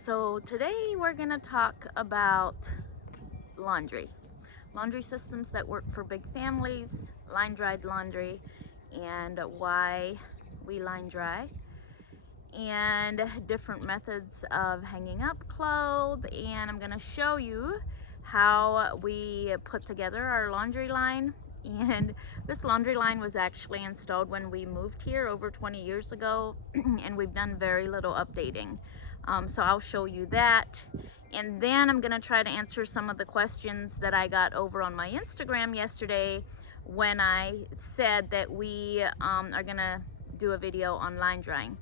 So today we're going to talk about laundry. Laundry systems that work for big families, line dried laundry, and why we line dry, and different methods of hanging up clothes. And I'm going to show you how we put together our laundry line. And this laundry line was actually installed when we moved here over 20 years ago, and we've done very little updating. So I'll show you that. And then I'm gonna try to answer some of the questions that I got over on my Instagram yesterday when I said that we are gonna do a video on line drying.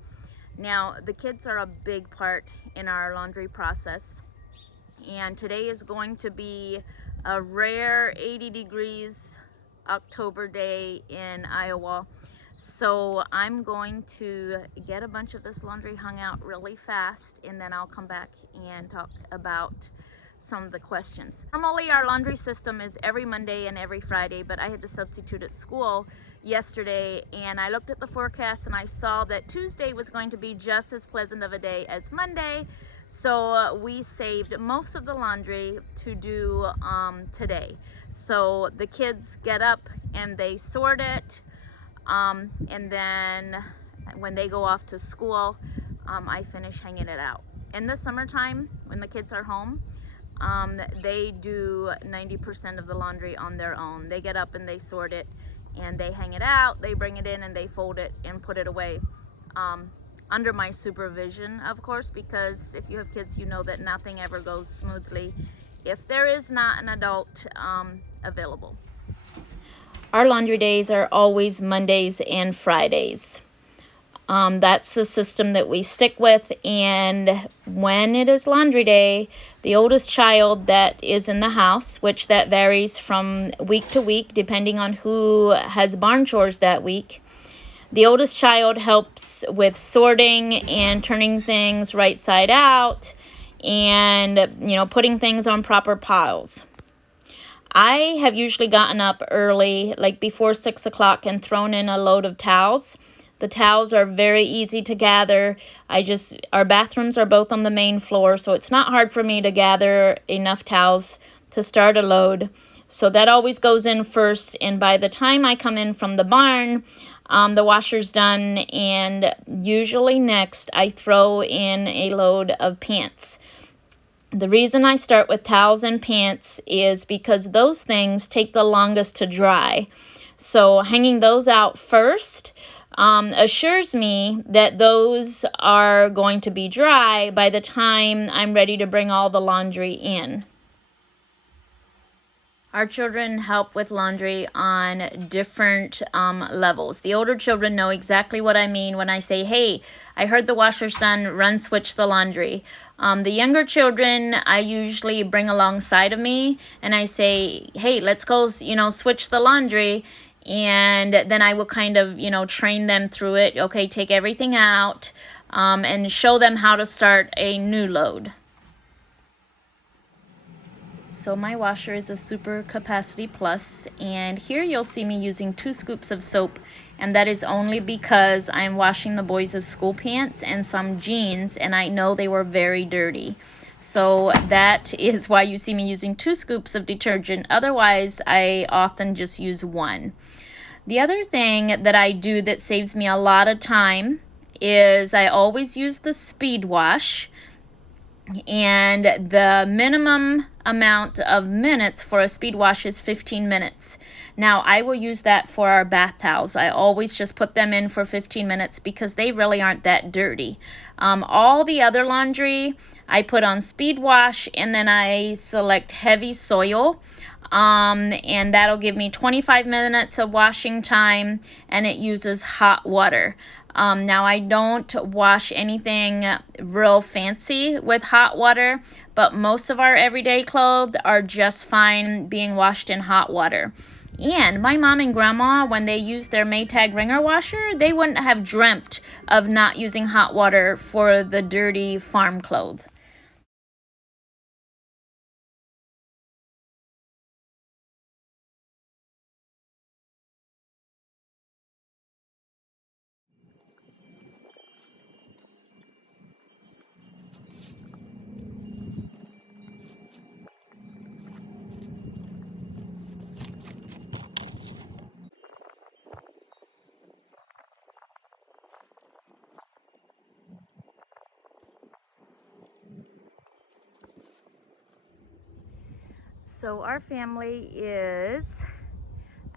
Now, the kids are a big part in our laundry process, and today is going to be a rare 80 degrees October day in Iowa. So I'm going to get a bunch of this laundry hung out really fast, and then I'll come back and talk about some of the questions. Normally our laundry system is every Monday and every Friday, but I had to substitute at school yesterday, and I looked at the forecast and I saw that Tuesday was going to be just as pleasant of a day as Monday. So we saved most of the laundry to do today. So the kids get up and they sort it, and then when they go off to school, I finish hanging it out. In the summertime, when the kids are home, they do 90% of the laundry on their own. They get up and they sort it and they hang it out, they bring it in and they fold it and put it away. Under my supervision, of course, because if you have kids, you know that nothing ever goes smoothly if there is not an adult available. Our laundry days are always Mondays and Fridays. That's the system that we stick with, and when it is laundry day, the oldest child that is in the house, which that varies from week to week depending on who has barn chores that week, the oldest child helps with sorting and turning things right side out and, putting things on proper piles. I have usually gotten up early, like before 6 o'clock, and thrown in a load of towels. The towels are very easy to gather. Our bathrooms are both on the main floor, so it's not hard for me to gather enough towels to start a load. So that always goes in first, and by the time I come in from the barn, the washer's done, and usually next I throw in a load of pants. The reason I start with towels and pants is because those things take the longest to dry. So hanging those out first assures me that those are going to be dry by the time I'm ready to bring all the laundry in. Our children help with laundry on different levels. The older children know exactly what I mean when I say, hey, I heard the washer's done, run switch the laundry. The younger children, I usually bring alongside of me and I say, hey, let's go, switch the laundry. And then I will kind of, train them through it. Okay, take everything out and show them how to start a new load. So my washer is a Super Capacity Plus, and here you'll see me using 2 scoops of soap, and that is only because I'm washing the boys' school pants and some jeans, and I know they were very dirty. So that is why you see me using 2 scoops of detergent. Otherwise, I often just use 1. The other thing that I do that saves me a lot of time is I always use the speed wash, and the minimum amount of minutes for a speed wash is 15 minutes. Now, I will use that for our bath towels. I always just put them in for 15 minutes because they really aren't that dirty. All the other laundry, I put on speed wash, and then I select heavy soil. And that'll give me 25 minutes of washing time, and it uses hot water. Now, I don't wash anything real fancy with hot water, but most of our everyday clothes are just fine being washed in hot water. And my mom and grandma, when they used their Maytag wringer washer, they wouldn't have dreamt of not using hot water for the dirty farm clothes. So our family is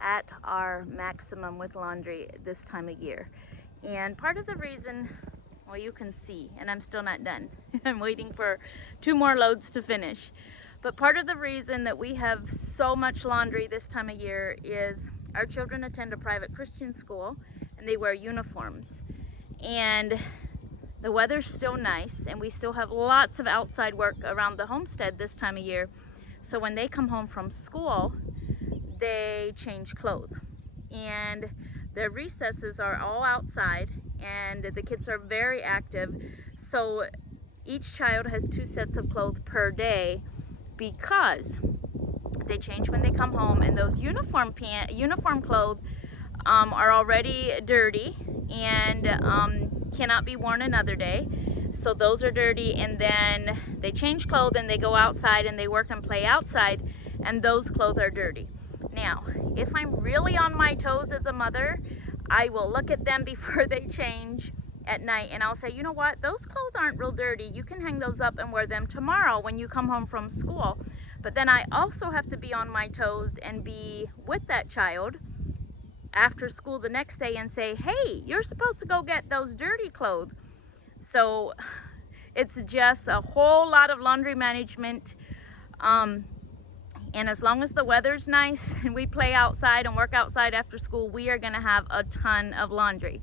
at our maximum with laundry this time of year. And part of the reason, well, you can see, and I'm still not done. I'm waiting for 2 more loads to finish. But part of the reason that we have so much laundry this time of year is our children attend a private Christian school and they wear uniforms. And the weather's still nice and we still have lots of outside work around the homestead this time of year. So when they come home from school, they change clothes. And their recesses are all outside and the kids are very active. So each child has 2 sets of clothes per day because they change when they come home, and those uniform clothes are already dirty and cannot be worn another day. So those are dirty, and then they change clothes and they go outside and they work and play outside, and those clothes are dirty. Now, if I'm really on my toes as a mother, I will look at them before they change at night and I'll say, you know what, those clothes aren't real dirty. You can hang those up and wear them tomorrow when you come home from school. But then I also have to be on my toes and be with that child after school the next day and say, hey, you're supposed to go get those dirty clothes. So it's just a whole lot of laundry management. And as long as the weather's nice and we play outside and work outside after school, we are gonna have a ton of laundry.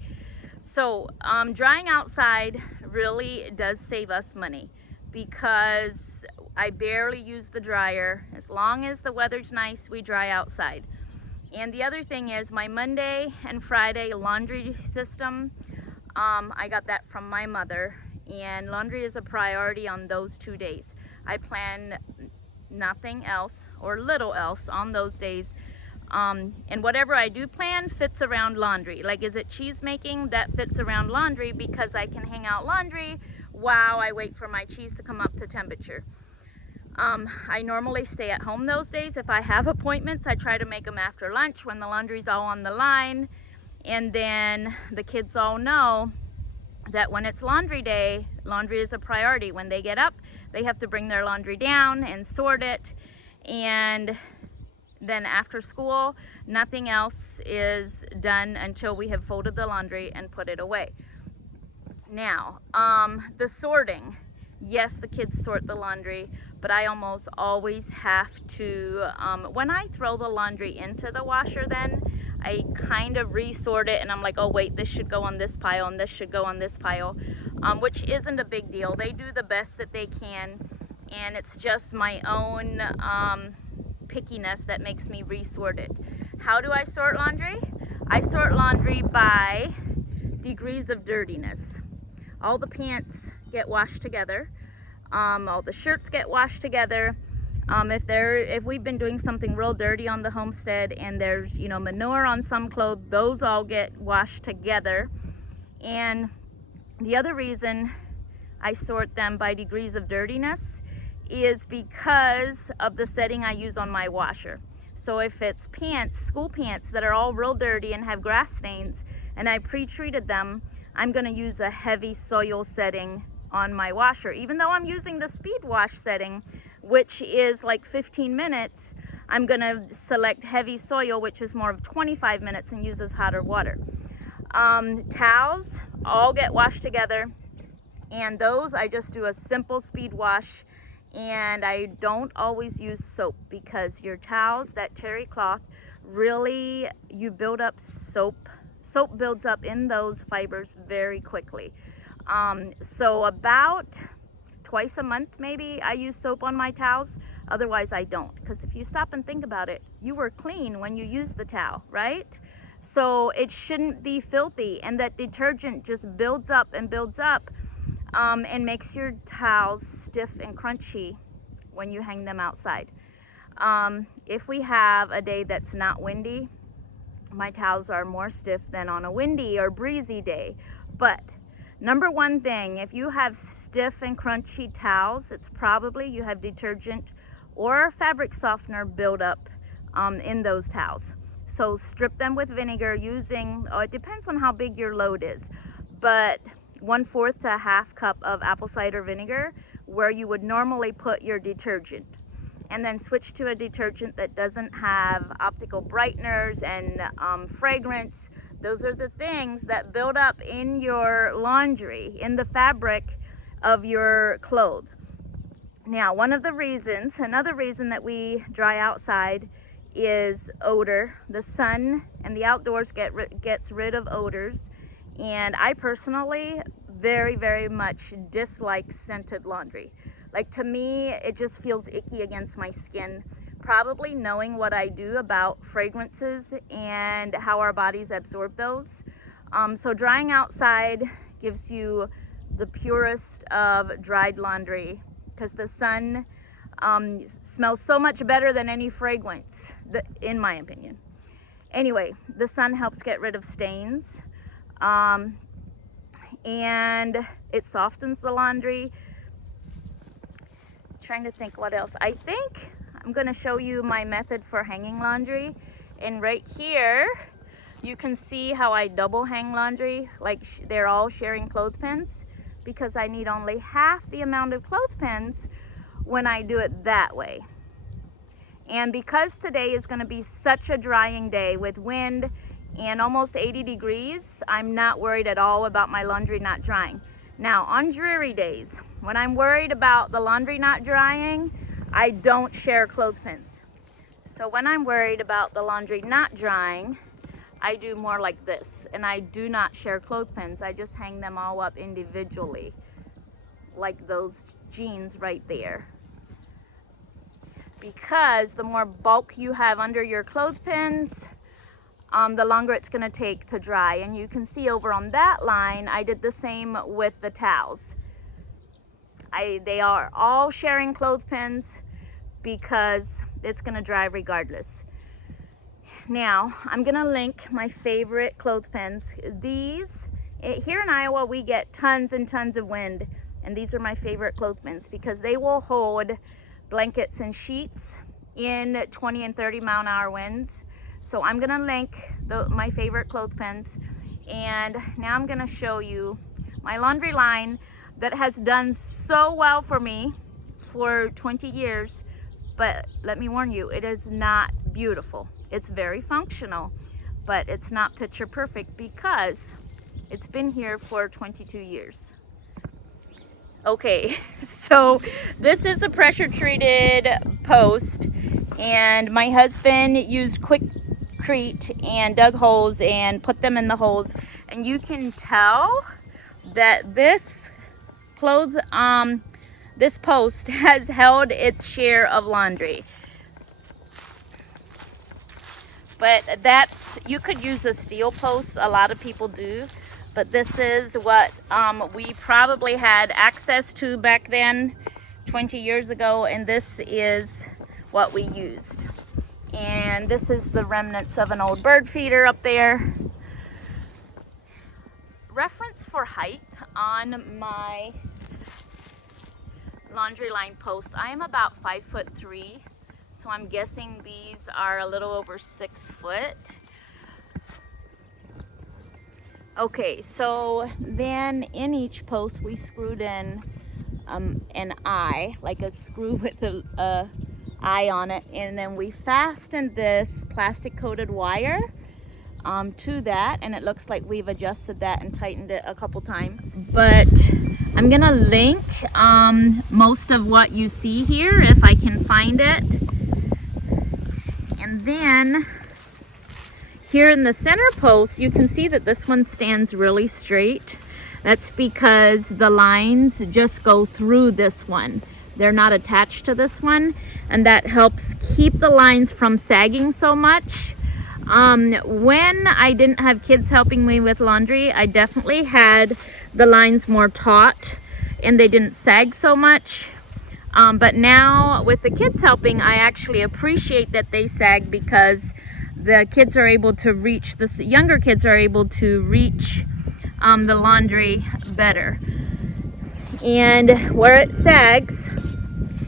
So drying outside really does save us money because I barely use the dryer. As long as the weather's nice, we dry outside. And the other thing is my Monday and Friday laundry system, I got that from my mother, and laundry is a priority on those 2 days. I plan nothing else or little else on those days. And whatever I do plan fits around laundry. Like, is it cheese making? That fits around laundry because I can hang out laundry while I wait for my cheese to come up to temperature. I normally stay at home those days. If I have appointments, I try to make them after lunch when the laundry's all on the line. And then the kids all know that when it's laundry day, laundry is a priority. When they get up, they have to bring their laundry down and sort it. And then after school, nothing else is done until we have folded the laundry and put it away. Now, the sorting. Yes, the kids sort the laundry, but I almost always have to, when I throw the laundry into the washer, then I kind of resort it and I'm like, oh wait, this should go on this pile and this should go on this pile, which isn't a big deal. They do the best that they can, and it's just my own pickiness that makes me resort it. How do I sort laundry? I sort laundry by degrees of dirtiness. All the pants get washed together. All the shirts get washed together. If we've been doing something real dirty on the homestead and there's, you know, manure on some clothes, those all get washed together. And the other reason I sort them by degrees of dirtiness is because of the setting I use on my washer. So if it's pants, school pants that are all real dirty and have grass stains, and I pre-treated them, I'm gonna use a heavy soil setting on my washer. Even though I'm using the speed wash setting, which is like 15 minutes, I'm gonna select heavy soil, which is more of 25 minutes and uses hotter water. Towels all get washed together, and those I just do a simple speed wash, and I don't always use soap because your towels, that terry cloth, really, you build up soap. Soap builds up in those fibers very quickly. So about twice a month maybe I use soap on my towels. Otherwise I don't, because if you stop and think about it, you were clean when you used the towel, right? So it shouldn't be filthy, and that detergent just builds up and builds up, and makes your towels stiff and crunchy when you hang them outside. If we have a day that's not windy, my towels are more stiff than on a windy or breezy day. But number one thing, if you have stiff and crunchy towels, it's probably you have detergent or fabric softener buildup in those towels. So strip them with vinegar using, it depends on how big your load is, but 1/4 to 1/2 cup of apple cider vinegar where you would normally put your detergent. and then switch to a detergent that doesn't have optical brighteners and fragrance. Those are the things that build up in your laundry, in the fabric of your clothes. Now, another reason that we dry outside is odor. The sun and the outdoors gets rid of odors, and I personally very much dislike scented laundry. Like, to me, it just feels icky against my skin. Probably knowing what I do about fragrances and how our bodies absorb those. So drying outside gives you the purest of dried laundry, because the sun smells so much better than any fragrance, in my opinion. Anyway, the sun helps get rid of stains, and it softens the laundry. Trying to think what else. I think I'm going to show you my method for hanging laundry, and right here you can see how I double hang laundry, like they're all sharing clothespins, because I need only half the amount of clothespins when I do it that way. And because today is going to be such a drying day with wind and almost 80 degrees, I'm not worried at all about my laundry not drying. Now, on dreary days, when I'm worried about the laundry not drying, I don't share clothespins. So when I'm worried about the laundry not drying, I do more like this, and I do not share clothespins. I just hang them all up individually, like those jeans right there. Because the more bulk you have under your clothespins, the longer it's going to take to dry. And you can see over on that line, I did the same with the towels. They are all sharing clothespins because it's going to dry regardless. Now, I'm going to link my favorite clothespins. These, here in Iowa, we get tons and tons of wind, and these are my favorite clothespins because they will hold blankets and sheets in 20 and 30 mile an hour winds. So I'm going to link my favorite clothespins, and now I'm going to show you my laundry line that has done so well for me for 20 years. But let me warn you, it is not beautiful. It's very functional, but it's not picture perfect because it's been here for 22 years. Okay, so this is a pressure treated post, and my husband used Quikrete and dug holes and put them in the holes, and you can tell that this post has held its share of laundry. But you could use a steel post, a lot of people do, but this is what we probably had access to back then, 20 years ago, and this is what we used. And this is the remnants of an old bird feeder up there. Reference for height on my laundry line post, I am about 5'3", so I'm guessing these are a little over 6 foot. Okay, so then in each post we screwed in an eye, like a screw with a eye on it, and then we fastened this plastic coated wire to that, and it looks like we've adjusted that and tightened it a couple times. But I'm gonna link most of what you see here if I can find it. And then here in the center post, you can see that this one stands really straight. That's because the lines just go through this one. They're not attached to this one, and that helps keep the lines from sagging so much. When I didn't have kids helping me with laundry, I definitely had the lines more taut and they didn't sag so much. But now with the kids helping, I actually appreciate that they sag because the kids are able to reach, the younger kids are able to reach the laundry better. And where it sags,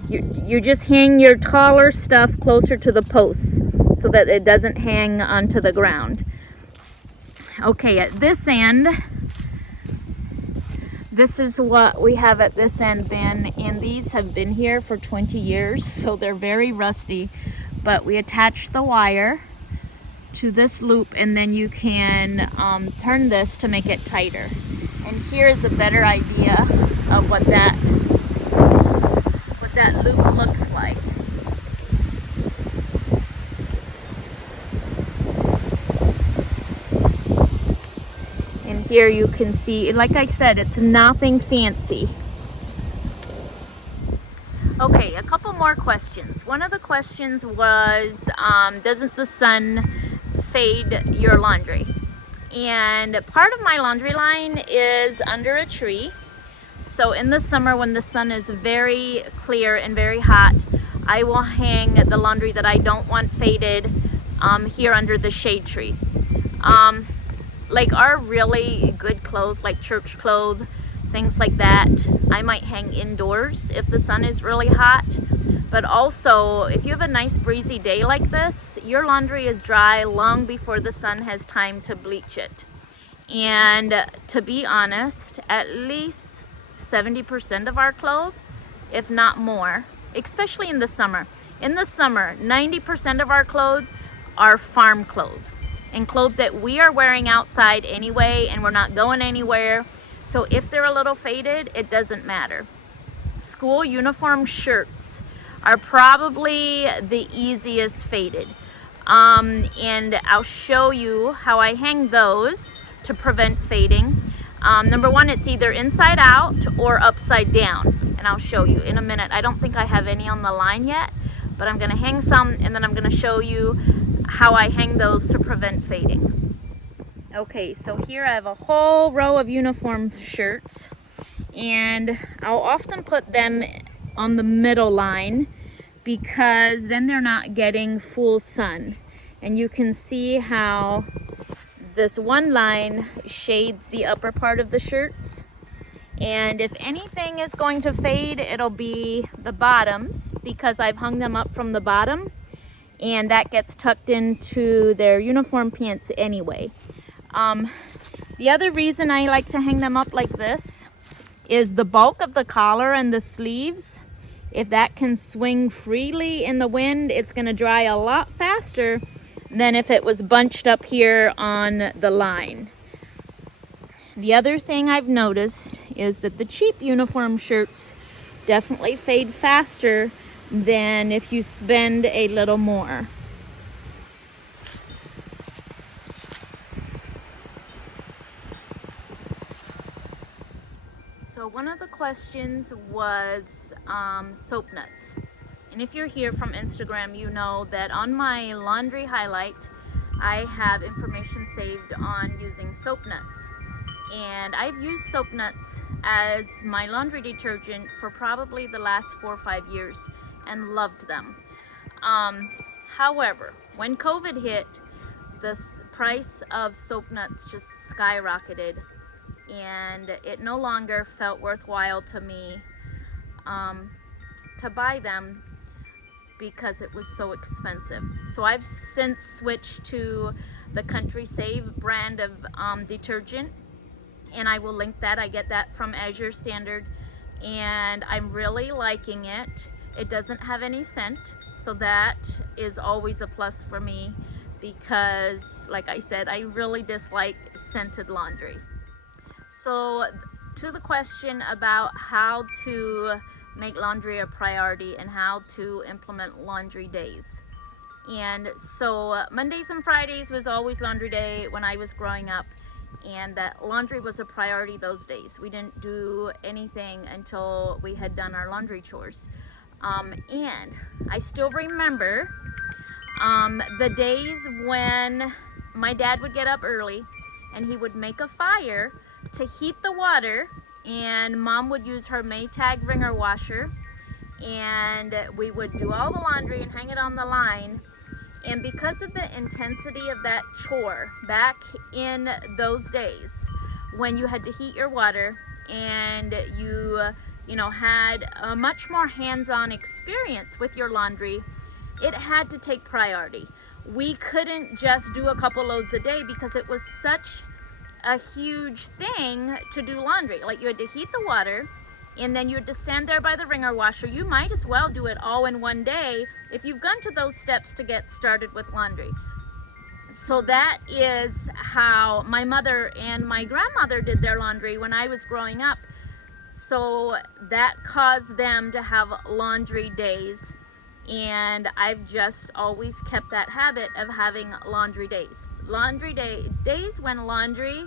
you just hang your taller stuff closer to the posts so that it doesn't hang onto the ground. Okay, at this end this is what we have at this end then, and these have been here for 20 years, so they're very rusty. But we attach the wire to this loop, and then you can turn this to make it tighter. And here's a better idea of what that loop looks like. And here you can see, like I said, it's nothing fancy. Okay, a couple more questions. One of the questions was, doesn't the sun fade your laundry? And part of my laundry line is under a tree. So in the summer, when the sun is very clear and very hot, I will hang the laundry that I don't want faded here under the shade tree. Like our really good clothes, like church clothes, things like that, I might hang indoors if the sun is really hot. But also, if you have a nice breezy day like this, your laundry is dry long before the sun has time to bleach it. And to be honest, at least 70% of our clothes, if not more, especially in the summer. In the summer, 90% of our clothes are farm clothes, and clothes that we are wearing outside anyway, and we're not going anywhere. So if they're a little faded, it doesn't matter. School uniform shirts are probably the easiest faded. And I'll show you how I hang those to prevent fading. Number one, it's either inside out or upside down, and I'll show you in a minute. I don't think I have any on the line yet, but I'm gonna hang some, and then I'm gonna show you how I hang those to prevent fading. Okay, so here I have a whole row of uniform shirts, and I'll often put them on the middle line because then they're not getting full sun. And you can see how this one line shades the upper part of the shirts. And if anything is going to fade, it'll be the bottoms, because I've hung them up from the bottom, and that gets tucked into their uniform pants anyway. The other reason I like to hang them up like this is the bulk of the collar and the sleeves. If that can swing freely in the wind, it's going to dry a lot faster than if it was bunched up here on the line. The other thing I've noticed is that the cheap uniform shirts definitely fade faster than if you spend a little more. So one of the questions was soap nuts. And if you're here from Instagram, you know that on my laundry highlight, I have information saved on using soap nuts. And I've used soap nuts as my laundry detergent for probably the last 4 or 5 years and loved them. However, when COVID hit, the price of soap nuts just skyrocketed, and it no longer felt worthwhile to me to buy them because it was so expensive. So I've since switched to the Country Save brand of detergent, and I will link that. I get that from Azure Standard, and I'm really liking it. It doesn't have any scent, so that is always a plus for me, because like I said, I really dislike scented laundry. So to the question about how to make laundry a priority and how to implement laundry days. And so Mondays and Fridays was always laundry day when I was growing up, and that laundry was a priority those days. We didn't do anything until we had done our laundry chores. And I still remember the days when my dad would get up early and he would make a fire to heat the water, and Mom would use her Maytag wringer washer, and we would do all the laundry and hang it on the line. And because of the intensity of that chore back in those days, when you had to heat your water and you know, had a much more hands-on experience with your laundry, it had to take priority. We couldn't just do a couple loads a day because it was such a huge thing to do laundry. Like, you had to heat the water, and then you had to stand there by the wringer washer. You might as well do it all in one day if you've gone to those steps to get started with laundry. So that is how my mother and my grandmother did their laundry when I was growing up. So that caused them to have laundry days, and I've just always kept that habit of having laundry days. Days when laundry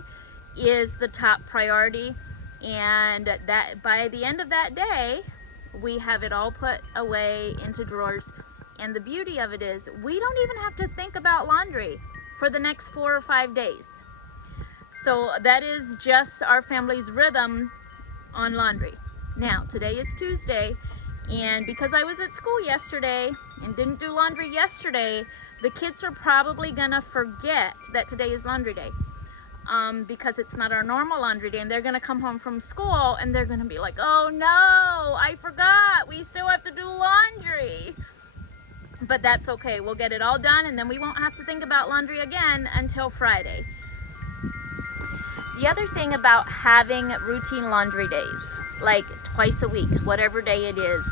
is the top priority, and that by the end of that day we have it all put away into drawers. And the beauty of it is we don't even have to think about laundry for the next 4 or 5 days. So that is just our family's rhythm on laundry. Now, today is Tuesday, and because I was at school yesterday and didn't do laundry yesterday, the kids are probably gonna forget that today is laundry day, because it's not our normal laundry day, and they're gonna come home from school and they're gonna be like, oh no, I forgot, we still have to do laundry. But that's okay, we'll get it all done, and then we won't have to think about laundry again until Friday. The other thing about having routine laundry days, like twice a week, whatever day it is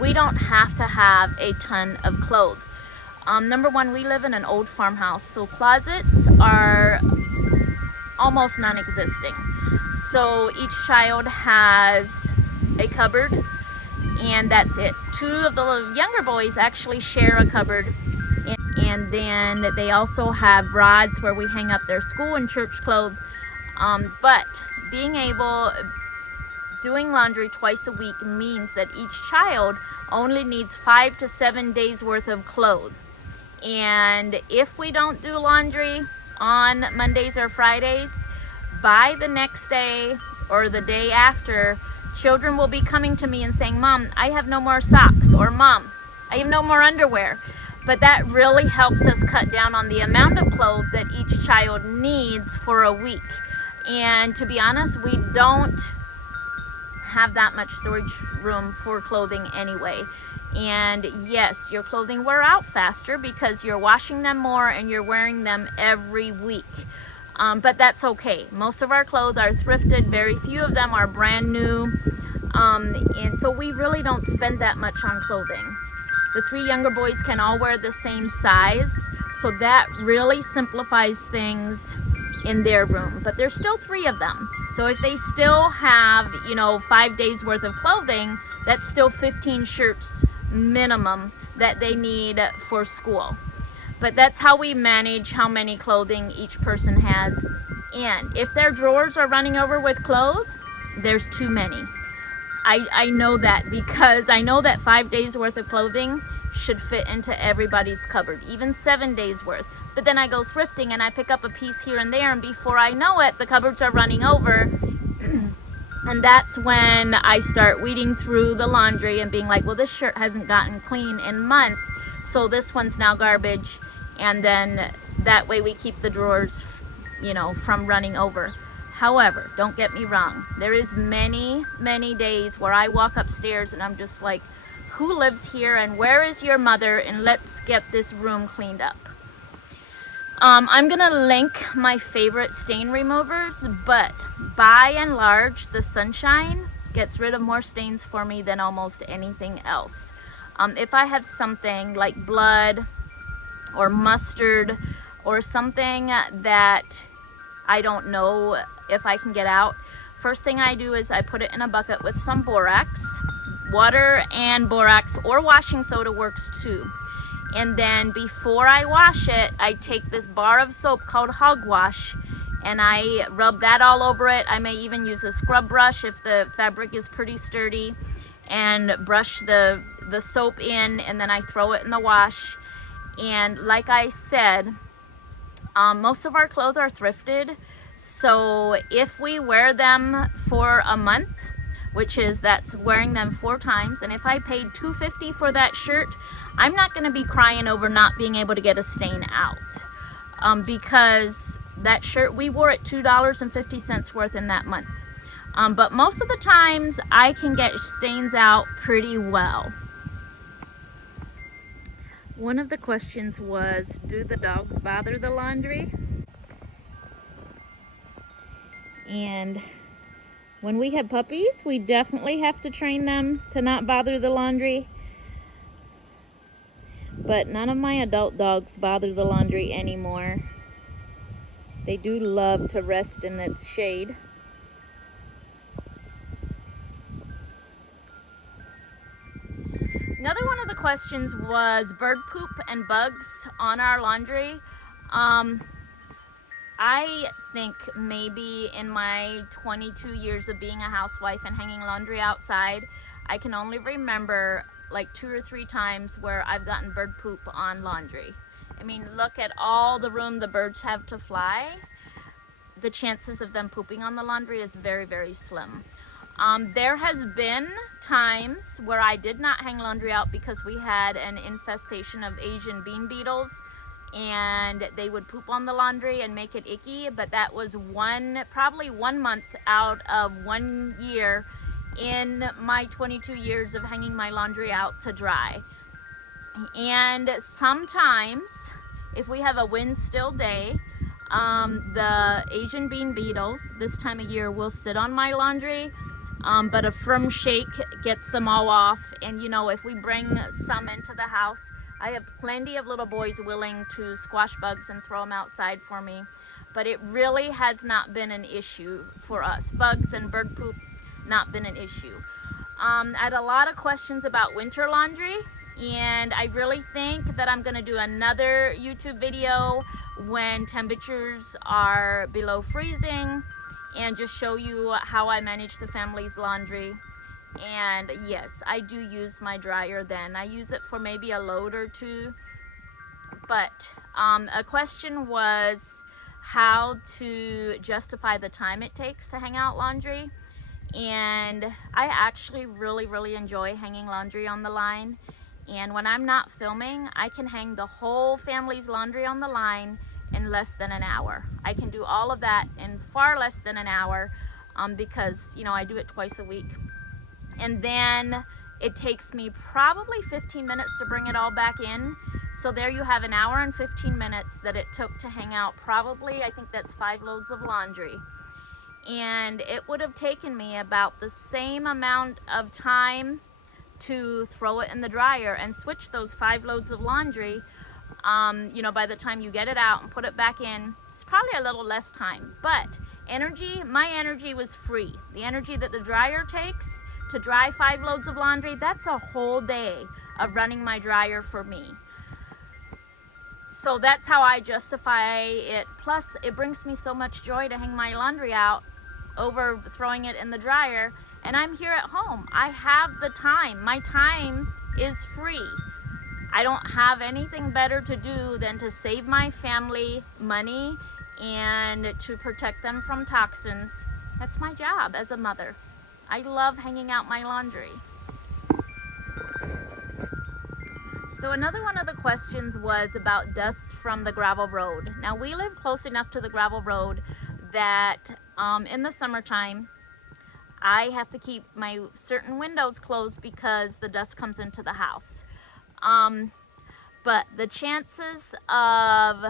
we don't have to have a ton of clothes. Number one, we live in an old farmhouse, so closets are almost non-existing. So each child has a cupboard, and that's it. 2 of the younger boys actually share a cupboard, and then they also have rods where we hang up their school and church clothes. But doing laundry twice a week means that each child only needs 5 to 7 days worth of clothes. And if we don't do laundry on Mondays or Fridays, by the next day or the day after, children will be coming to me and saying, Mom, I have no more socks, or Mom, I have no more underwear. But that really helps us cut down on the amount of clothes that each child needs for a week. And to be honest, we don't have that much storage room for clothing anyway. And yes, your clothing wear out faster because you're washing them more and you're wearing them every week. But that's okay. Most of our clothes are thrifted. Very few of them are brand new. And so we really don't spend that much on clothing. The 3 younger boys can all wear the same size, so that really simplifies things in their room. But there's still 3 of them. So if they still have, 5 days worth of clothing, that's still 15 shirts minimum that they need for school. But that's how we manage how many clothing each person has. And if their drawers are running over with clothes, there's too many. I know that because I know that 5 days worth of clothing should fit into everybody's cupboard, even 7 days worth. But then I go thrifting and I pick up a piece here and there, and before I know it, the cupboards are running over. And that's when I start weeding through the laundry and being like, well, this shirt hasn't gotten clean in months, so this one's now garbage. And then that way we keep the drawers, from running over. However, don't get me wrong, there is many, many days where I walk upstairs and I'm just like, who lives here and where is your mother, and let's get this room cleaned up. I'm gonna link my favorite stain removers, but by and large, the Sunshine gets rid of more stains for me than almost anything else. If I have something like blood or mustard or something that I don't know if I can get out, first thing I do is I put it in a bucket with some borax. Water and borax or washing soda works too. And then before I wash it, I take this bar of soap called Hogwash and I rub that all over it. I may even use a scrub brush if the fabric is pretty sturdy, and brush the soap in, and then I throw it in the wash. And like I said, most of our clothes are thrifted, so if we wear them for a month, that's wearing them 4 times, and if I paid $2.50 for that shirt, I'm not going to be crying over not being able to get a stain out, because that shirt, we wore it $2.50 worth in that month. But most of the times I can get stains out pretty well. One of the questions was, do the dogs bother the laundry? And when we have puppies, we definitely have to train them to not bother the laundry. But none of my adult dogs bother the laundry anymore. They do love to rest in its shade. Another one of the questions was bird poop and bugs on our laundry. I think maybe in my 22 years of being a housewife and hanging laundry outside, I can only remember like 2 or 3 times where I've gotten bird poop on laundry. I mean, look at all the room the birds have to fly. The chances of them pooping on the laundry is very, very slim. There has been times where I did not hang laundry out because we had an infestation of Asian bean beetles, and they would poop on the laundry and make it icky, but that was probably 1 month out of 1 year in my 22 years of hanging my laundry out to dry. And sometimes, if we have a wind still day, the Asian bean beetles this time of year will sit on my laundry, but a firm shake gets them all off. And you know, if we bring some into the house, I have plenty of little boys willing to squash bugs and throw them outside for me, but it really has not been an issue for us. Bugs and bird poop, not been an issue. I had a lot of questions about winter laundry, and I really think that I'm gonna do another YouTube video when temperatures are below freezing and just show you how I manage the family's laundry. And yes, I do use my dryer then. I use it for maybe a load or 2. But a question was how to justify the time it takes to hang out laundry. And I actually really enjoy hanging laundry on the line. And when I'm not filming, I can hang the whole family's laundry on the line in less than an hour. I can do all of that in far less than an hour because, you know, I do it twice a week. And then it takes me probably 15 minutes to bring it all back in. So there you have an hour and 15 minutes that it took to hang out probably, I think that's 5 loads of laundry. And it would have taken me about the same amount of time to throw it in the dryer and switch those 5 loads of laundry. You know, by the time you get it out and put it back in, it's probably a little less time. But energy, my energy was free. The energy that the dryer takes to dry 5 loads of laundry, that's a whole day of running my dryer for me. So that's how I justify it. Plus, it brings me so much joy to hang my laundry out over throwing it in the dryer. And I'm here at home. I have the time. My time is free. I don't have anything better to do than to save my family money and to protect them from toxins. That's my job as a mother. I love hanging out my laundry. So another one of the questions was about dust from the gravel road. Now we live close enough to the gravel road that in the summertime, I have to keep my certain windows closed because the dust comes into the house. But the chances of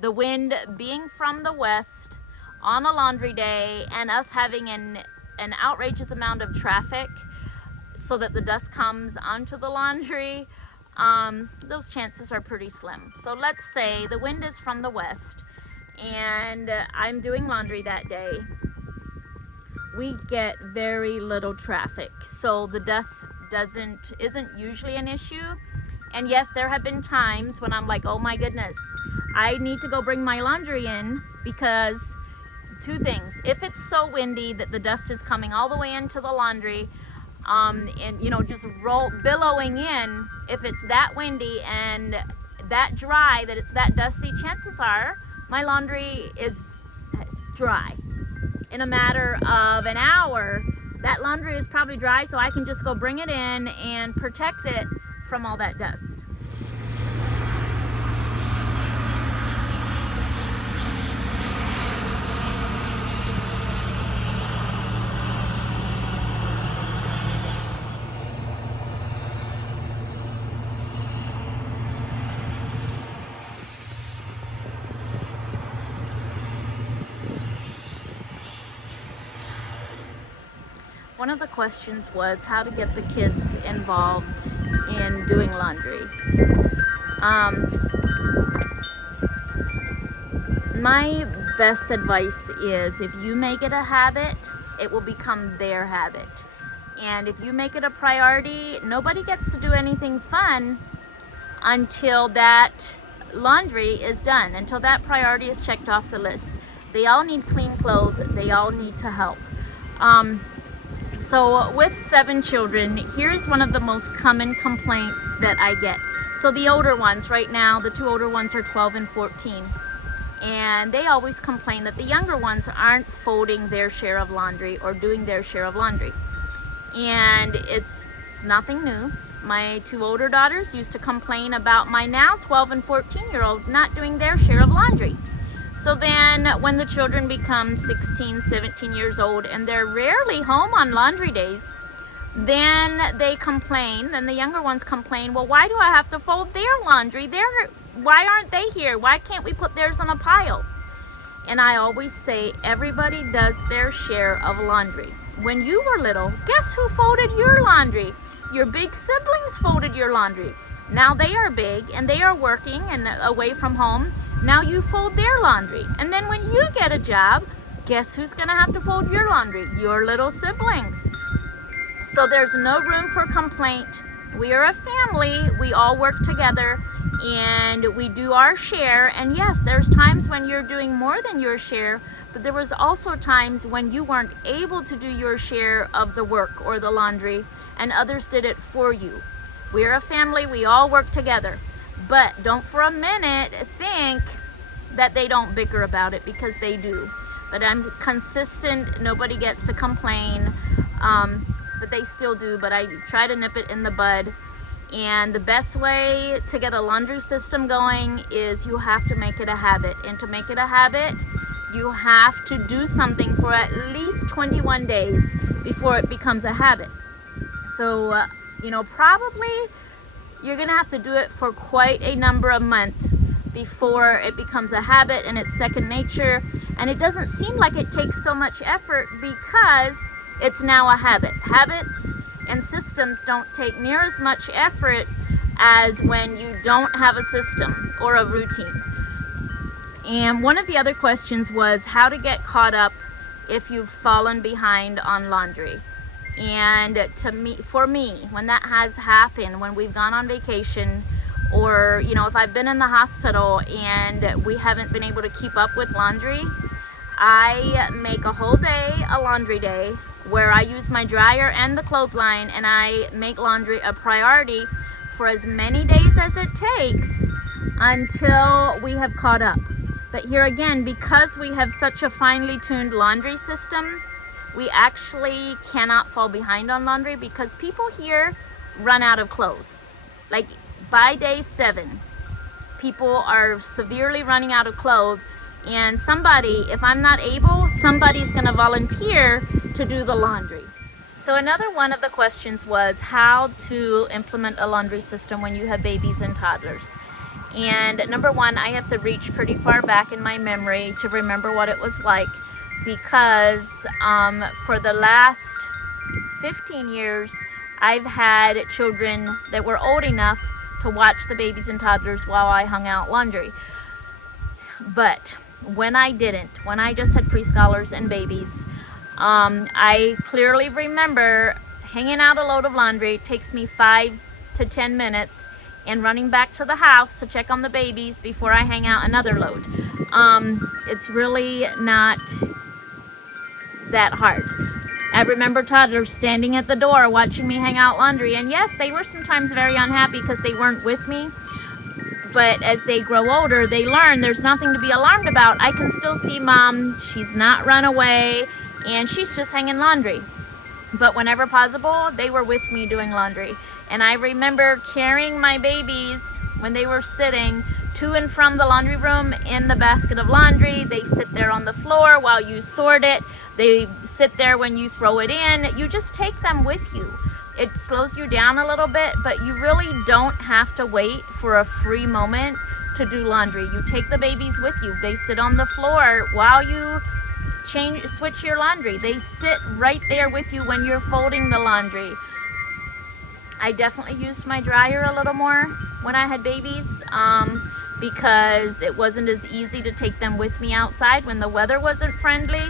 the wind being from the west on a laundry day and us having an outrageous amount of traffic so that the dust comes onto the laundry, those chances are pretty slim. So let's say the wind is from the west and I'm doing laundry that day. We get very little traffic, so the dust isn't usually an issue. And yes, there have been times when I'm like, oh my goodness, I need to go bring my laundry in, because 2 things. If it's so windy that the dust is coming all the way into the laundry, and you know, just billowing in, if it's that windy and that dry, that it's that dusty, chances are my laundry is dry. In a matter of an hour, that laundry is probably dry, so I can just go bring it in and protect it from all that dust. One of the questions was how to get the kids involved in doing laundry. My best advice is if you make it a habit, it will become their habit. And if you make it a priority, nobody gets to do anything fun until that laundry is done, until that priority is checked off the list. They all need clean clothes. They all need to help. So with 7 children, here's one of the most common complaints that I get. So the older ones right now, the 2 older ones are 12 and 14. And they always complain that the younger ones aren't folding their share of laundry or doing their share of laundry. And it's nothing new. My 2 older daughters used to complain about my now 12 and 14-year-old not doing their share of laundry. So then when the children become 16, 17 years old and they're rarely home on laundry days, then they complain, then the younger ones complain, well, why do I have to fold their laundry? Why aren't they here? Why can't we put theirs on a pile? And I always say everybody does their share of laundry. When you were little, guess who folded your laundry? Your big siblings folded your laundry. Now they are big and they are working and away from home. Now you fold their laundry. And then when you get a job, guess who's gonna have to fold your laundry? Your little siblings. So there's no room for complaint. We are a family, we all work together and we do our share. And yes, there's times when you're doing more than your share, but there was also times when you weren't able to do your share of the work or the laundry and others did it for you. We're a family, we all work together. But don't for a minute think that they don't bicker about it, because they do. But I'm consistent, nobody gets to complain, but they still do. But I try to nip it in the bud. And the best way to get a laundry system going is you have to make it a habit. And to make it a habit, you have to do something for at least 21 days before it becomes a habit. So, probably you're gonna have to do it for quite a number of months before it becomes a habit and it's second nature. And it doesn't seem like it takes so much effort because it's now a habit. Habits and systems don't take near as much effort as when you don't have a system or a routine. And one of the other questions was how to get caught up if you've fallen behind on laundry. And for me, when that has happened, when we've gone on vacation, or if I've been in the hospital and we haven't been able to keep up with laundry, I make a whole day a laundry day where I use my dryer and the clothesline, and I make laundry a priority for as many days as it takes until we have caught up. But here again, because we have such a finely tuned laundry system, we actually cannot fall behind on laundry because people here run out of clothes. Like by day 7, people are severely running out of clothes, and somebody, if I'm not able, somebody's gonna volunteer to do the laundry. So another one of the questions was how to implement a laundry system when you have babies and toddlers. And number one, I have to reach pretty far back in my memory to remember what it was like, because for the last 15 years, I've had children that were old enough to watch the babies and toddlers while I hung out laundry. But when I didn't, when I just had preschoolers and babies, I clearly remember hanging out a load of laundry. It takes me 5 to 10 minutes, and running back to the house to check on the babies before I hang out another load. It's really not that hard. I remember toddlers standing at the door watching me hang out laundry, and yes, they were sometimes very unhappy because they weren't with me. But as they grow older, they learn there's nothing to be alarmed about. I can still see mom, she's not run away, and she's just hanging laundry. But whenever possible, they were with me doing laundry. And I remember carrying my babies when they were sitting to and from the laundry room in the basket of laundry. They sit there on the floor while you sort it. They sit there when you throw it in. You just take them with you. It slows you down a little bit, but you really don't have to wait for a free moment to do laundry. You take the babies with you. They sit on the floor while you switch your laundry. They sit right there with you when you're folding the laundry. I definitely used my dryer a little more when I had babies because it wasn't as easy to take them with me outside when the weather wasn't friendly.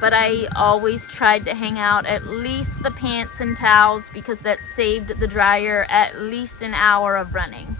But I always tried to hang out at least the pants and towels because that saved the dryer at least an hour of running.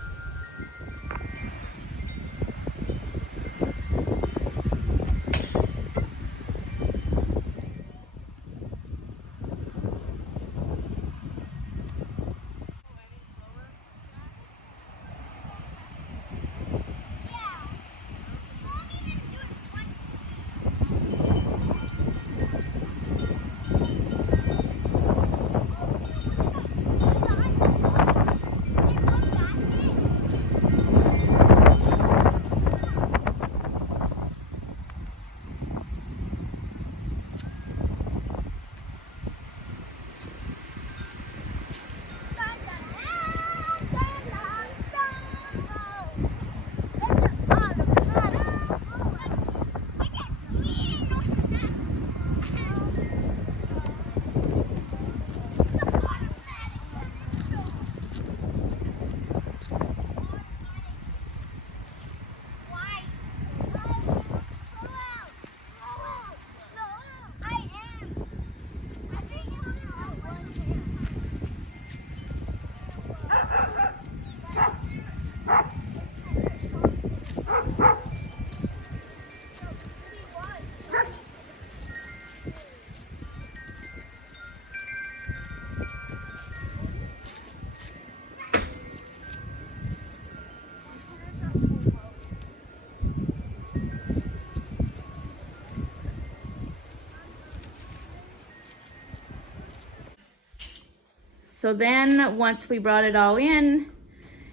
So then once we brought it all in,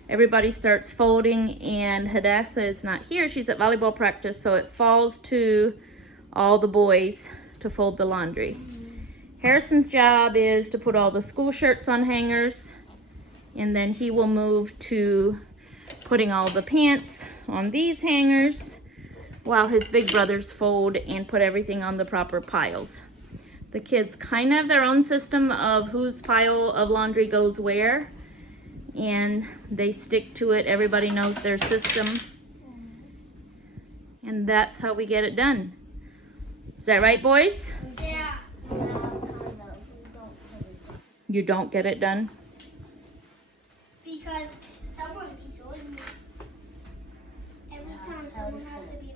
everybody starts folding, and Hadassah is not here. She's at volleyball practice, so it falls to all the boys to fold the laundry. Harrison's job is to put all the school shirts on hangers, and then he will move to putting all the pants on these hangers while his big brothers fold and put everything on the proper piles. The kids kind of have their own system of whose pile of laundry goes where, and they stick to it. Everybody knows their system, and that's how we get it done. Is that right, boys? Yeah. You don't get it done? Because someone be told me. Every time someone has to be